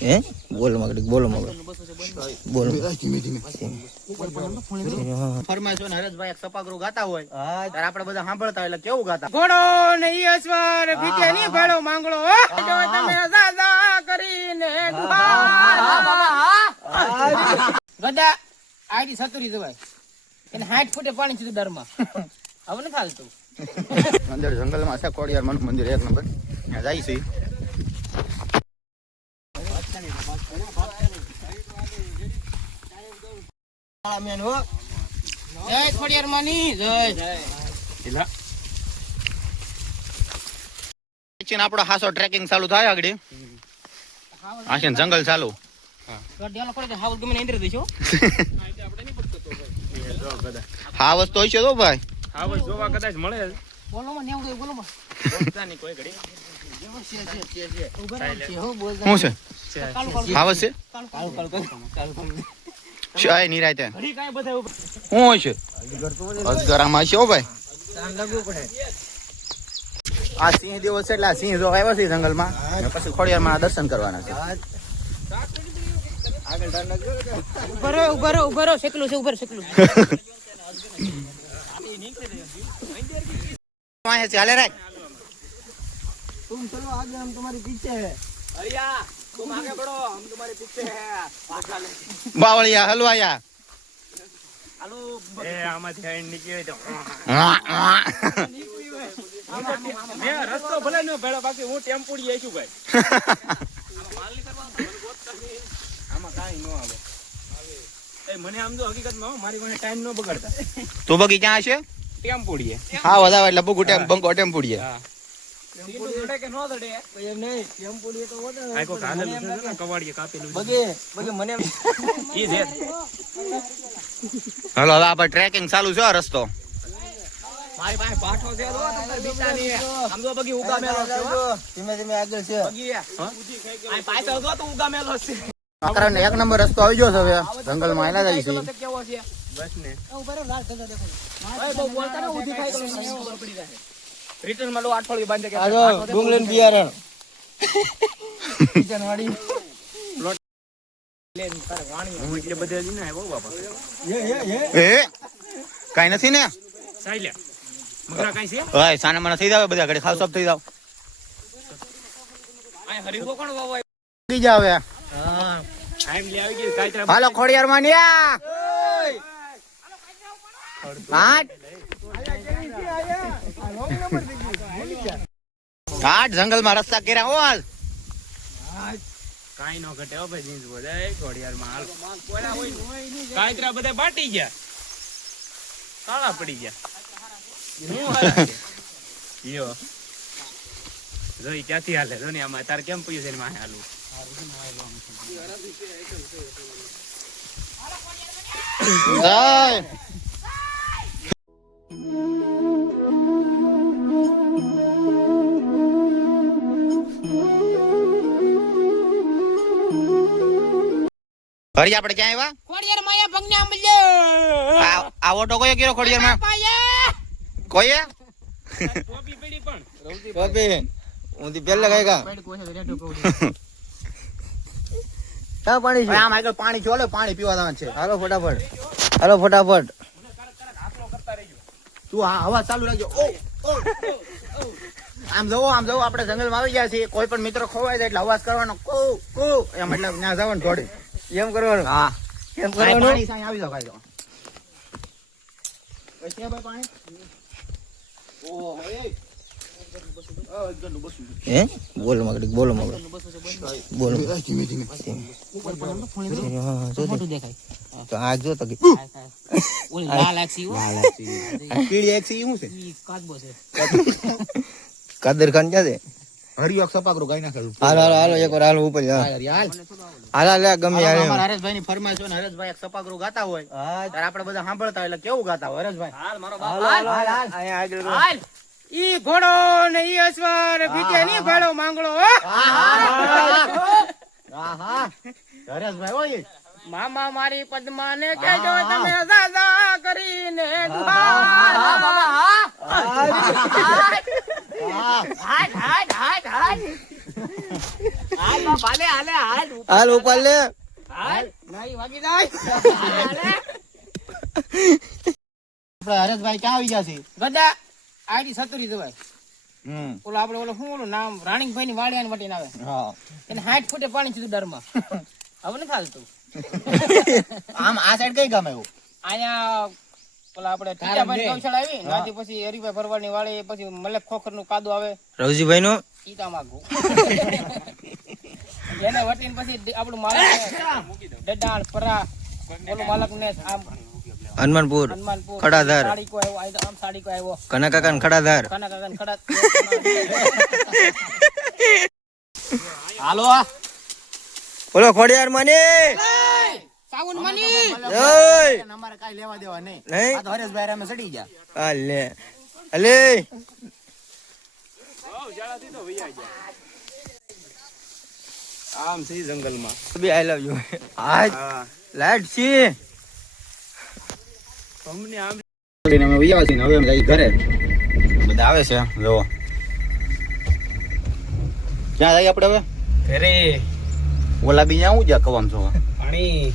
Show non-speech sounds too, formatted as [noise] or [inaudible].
હે? બોલો મગડી બોલો મગડી. બોલો. ફરમાઈશો ને હરેશભાઈ એક સપાગરું ગાતા હોય ત્યારે આપણે બધા સાંભળતા એટલે કેવું ગાતા? ઘોડો ને ઈશ્વર બીજે ની ભાડો માંગડો જો તમે દાદા કરીને ગદા આડી સતુરી જવાય. એને હાઈટ ફૂટે પાણી સીધું ડરમાં હવે નથી હાલતું. અંદર જંગલમાં છે કોડિયાર મન મંદિર એક નંબર. જાય છે. જય ખોડિયાર માની જય. જય ચીન આપણો હાસો ટ્રેકિંગ ચાલુ થાય આગળ. હાશે જંગલ ચાલુ. હાવસ હા. વસ્તુ હોય છે તો ભાઈ. હા જોવા કદાચ મળે. શું છે શાય નિરાયતે રાતે? શું છે? અજગરામાં છે ભાઈ. આ સિંહ દિવસ છે એટલે આ સિંહ જો આવ્યો છે જંગલમાં ને પછી ખોડિયારમાં દર્શન કરવાના છે. ઊભો રહો ઊભો રહો ઊભો રહો શેકલું છે ઊભો રહો શેકલું અહીંયા ચાલે રાખ तुम आगे बढ़ो हम तुम्हारे पीछे हैं બાવળિયા હલવાયા એ આમાંથી આઈને નીકળે તો વાહ, વાહ. મેં રસ્તો ભલે ન ભેળો બાકી હું ટેમ્પુડી આવીશું ભાઈ આમાં કાંઈ ન આવે એ મને આમ તો હકીકતમાં હો, મારી પાસે ટાઈમ ન બગાડતા તું બગી ક્યાં છે ટેમ્પુડીએ હા વધારે એટલે બગુ ટેમ બંકો ટેમ પૂડીએ હા હલો હવે આપણે ટ્રેકિંગ ચાલુ છે રસ્તો મારી પાસે પાઠો છે તો તમને બીજાની આમ બગી ઉગામેલો છે ધીમે ધીમે આગળ છે બગી આ પાછળ જો તો ઉગામેલો છે કાકરાને એક નંબર રસ્તો આવી ગયો છે હવે જંગલમાં આયલા જાય છે કેવો છે બસ ને ઓય બહુ બોલતા ને ઊંધી ખાઈ ગયો પડી જાય રિટર્નમાં લો આઠવાળી બાંધે કે આજો ડુંગળી ને બિયારણ. [laughs] હું એટલે બધે જ ને આવ્યો બાપા. એ કાઈ નથી ને? સાઈલ્યા મગરા કાઈ છે? ઓય સાના મને થઈ જાવ બધા ઘડી ખાવ સબ થઈ જાવ આ હરીફો કોણ વાવાય થઈ જાવ હા ટાઈમ લે આવી ગયો કાઈ તરફ હાલો ખોડિયાર માં ન્યા. હાટ. હાટ જંગલમાં રસ્તા કર્યા હો હાલ. કાઈ નો ઘટે ભાઈ જીન્સ બોલે ઘોડિયારમાં હાલ કાઈ તરફ બધા બાટી ગયા. કાળા પડી ગયા. છે? જોઈ ક્યાંથી હાલે? જો ને આમાં તાર કેમ પીયું છે ને માહે હાલું જય. હરી આપણે ક્યાં આવ્યા? ખોડિયાર માયા ભંગના મળ્યો. આ આ ઓટો કયો કર્યો ખોડિયાર માં પાયા કોઈએ? કોપી પડી પણ કોપી ઊંધી પહેલા કઈ કા ક્યાં પાણી છે? આમ આગળ પાણી ચોલે પાણી પીવા જવાનું છે. હાલો ફટાફટ. હાલો ફટાફટ. તું આ અવાજ ચાલુ રાખજો. ઓ ઓ, ઓ. આમ જવો આમ જવો. આપણે જંગલમાં આવી ગયા છીએ. કોઈ પણ મિત્ર ખોવાય જાય એટલે અવાજ કરવાનો. કો કો. એમ એટલે ના જવાનું થોડે એમ કરવાનું? હા. એમ કરવાનું? પાણી સાંઈ આવી જાવ. ભાઈ પાણી? ઓહો, એ. આ અજગરનું બસું છે. હે? બોલો મગડી બોલો મગડી. બોલો. ધીમે ધીમે તો. મોટું દેખાય. તો આ જો તો ઓલી લાલ આખી હો. પીળી એક શું છે? ઈ છે. કાદર ખાન ક્યાં છે? હરિયોક સપાકરું ગાઈ નાખેલું હાલો હાલો હાલો એક વાર હાલો ઉપર જા હાલ હાલ. હાલ હાલ ગમે હાલ, હાલ. હરેશભાઈ ની ફરમાઈશ હોય ને હરેશભાઈ એક સપાકરું ગાતા હોય ત્યારે આપણે બધા સાંભળતા હોય એટલે કેવું ગાતા હોય હરેશભાઈ? હાલ મારો હાલ બાપ હાલ. હાલ કરો. હાલ. ઈ ઘોડો ને ઈશ્વર બીજે ની ભાડો માંગડો હો. હા હા હરેશભાઈ હોય મામા મારી પદ્મા ને કહેજો તમે દાદા કરીને હા હા હા હાટ હાલ ઉપર લે. નહીં વાગી જાય. આપણે હરેશભાઈ ક્યાં આવી ગયા છે? ગદા આઈડી સતુરી હમ. ઓલો આપડે ઓલો શું ઓલું નામ? રાણીભાઈ ની વાડિયાની વટીને આવે. એને હાઈટ ફૂટે પાણી સીધું ડરમાં. [laughs] હવે નથી હાલતું. આમ આ સાઈડ કઈ ગામ આવ્યું? અહીંયા ઓલા આપણે ટીચાભાઈ ગૌશાળા આવી ત્યાંથી પછી હરિભાઈ ભરવાડની વાળી પછી મલેક ખોખરનું કાદુ આવે. રવજીભાઈ નું ઈ તો [laughs] એને વટીને પછી આપણું માલક ડડાણ પરા ઓલું માલક ને આમ હનુમાનપુર હનુમાનપુર ખડાધાર. સાડી કો આવ્યો આમ સાડી કો આવ્યો. કના કાકા ને ખડાધાર. કાના કાકા ને ખડા હાલો. બોલો ખોડિયાર માની. મની એય અમારે કાઈ લેવા દેવા નહીં. આ તો હરેશભાઈ રામે ચડી ગયા. અલે અલે આમ છે જંગલમાં. બી આઈ લવ યુ આજ હા. લાઈટ સી અમને આમ અમે વૈયા છીએ ને હવે અમે જઈ ઘરે. બધા આવે છે જોવો ક્યાં જઈએ આપણે હવે? ઘરે. ઓલા બી આવું હું જ્યાં કવામ છો પાણી.